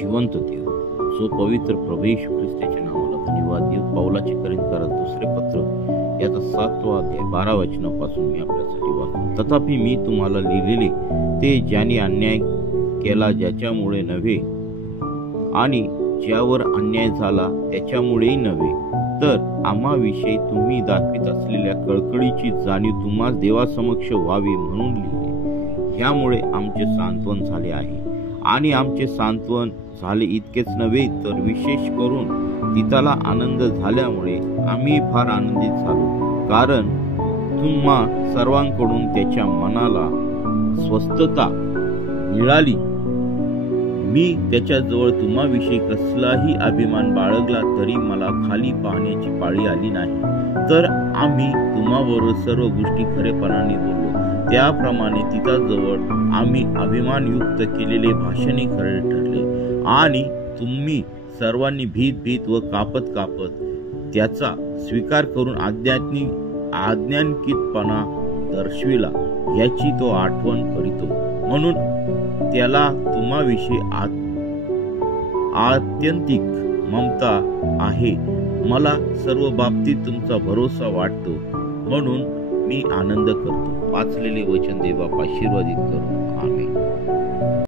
जिवंत देव, जो पवित्र प्रभू येशू ख्रिस्ताच्या नावाला धन्यवाद देव. पौलाचे करिंथकरास दुसरे पत्र याचा 7वा अध्याय 12 वचनापासून मी आपल्यासाठी वाचतो. तथापि मी तुम्हाला लिहिलेले ते ज्याने अन्याय केला ज्याच्यामुळे नव्हे आणि ज्यावर अन्याय झाला त्याच्यामुळेही नव्हे, तर आम्हाविषयी तुम्ही दाखवित असलेल्या कळकळीची जाणीव तुम्हास देवासमक्ष व्हावी म्हणून लिहिले. ह्यामुळे आमचे सांत्वन झाले आहे. आणि आमचे सांत्वन झाले इतकेच नव्हे, तर विशेष करून तिथाला आनंद झाल्यामुळे आम्ही फार आनंदित झालो, कारण तुम्हा सर्वांकडून त्याच्या मनाला स्वस्थता मिळाली. मी त्याच्याजवळ तुम्हाविषयी कसलाही अभिमान बाळगला तरी मला खाली पाहण्याची पाळी आली नाही. तर आम्ही तुम्हाबरोबर सर्व गोष्टी खरेपणाने बोललो, त्याप्रमाणे तिच्याजवळ आम्ही अभिमानयुक्त केलेले भाषणे खरे ठरले. आणि तुम्ही सर्वांनी भीत व कापत त्याचा स्वीकार करून आज्ञांकितपणा दर्शविला याची तो आठवण करीतो. म्हणून त्याला तुम्हाविषयी आत्यंतिक ममता आहे. मला सर्व बाबतीत तुमचा भरोसा वाटतो, म्हणून मी आनंद करतो. वाचलेले वचन देव आशीर्वादित करो. आमेन.